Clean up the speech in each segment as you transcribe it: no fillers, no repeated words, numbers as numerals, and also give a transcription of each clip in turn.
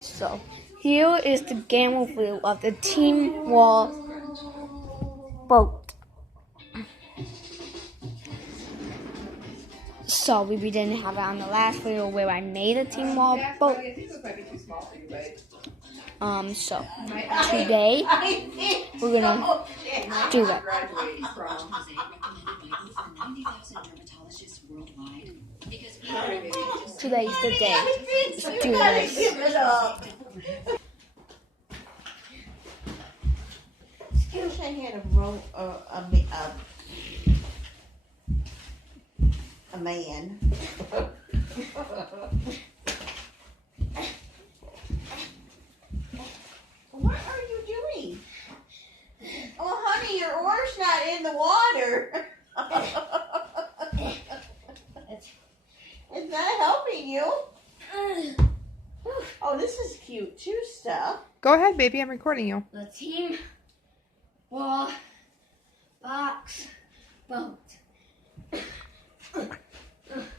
So, here is the game overview of the Team Wall boat. So, we didn't have it on the last video where I made a Team Wall boat. So, today, we're gonna do that. Today's the day. Let's do this. I wish I had a man. What are you doing? Oh, honey, your oar's not in the water. It's not helping you. Oh, this is cute too, stuff. Go ahead, baby. I'm recording you. The Team Wall box boat.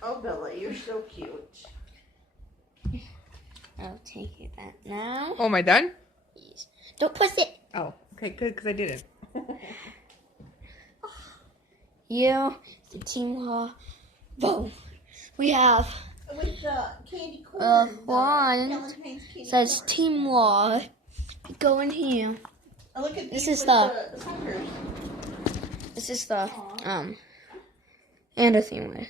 Oh, Bella, you're so cute. I'll take it back now. Oh, am I done? Yes. Don't push it. Oh, okay, good, because I did it. Here, the Team Wall boat. We have With candy corn. one Valentine's candy says corn. Team Wall. Go in here. Oh, look at This these is with the suckers. This is the and a theme with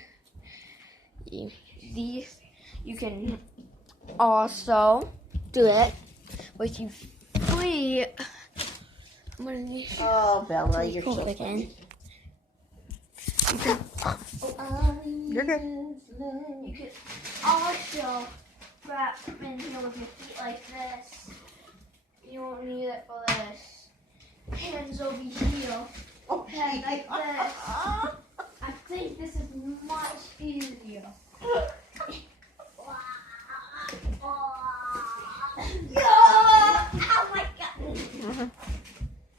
these. You can also do it with you free. I'm gonna need Oh, Bella, you're pull so it in. funny. You can You're good. you can also wrap in here with your feet like this. You won't need it for this. Hands over here. Oh, Head like this. I think this is much easier. Oh my god!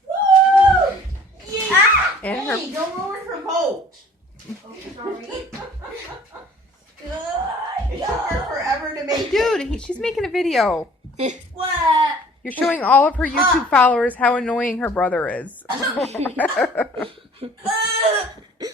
Woo! Yeah! And her, Hey, don't ruin her boat. Oh, sorry. It took her forever to make it. dude, she's making a video. What? You're showing all of her YouTube followers how annoying her brother is.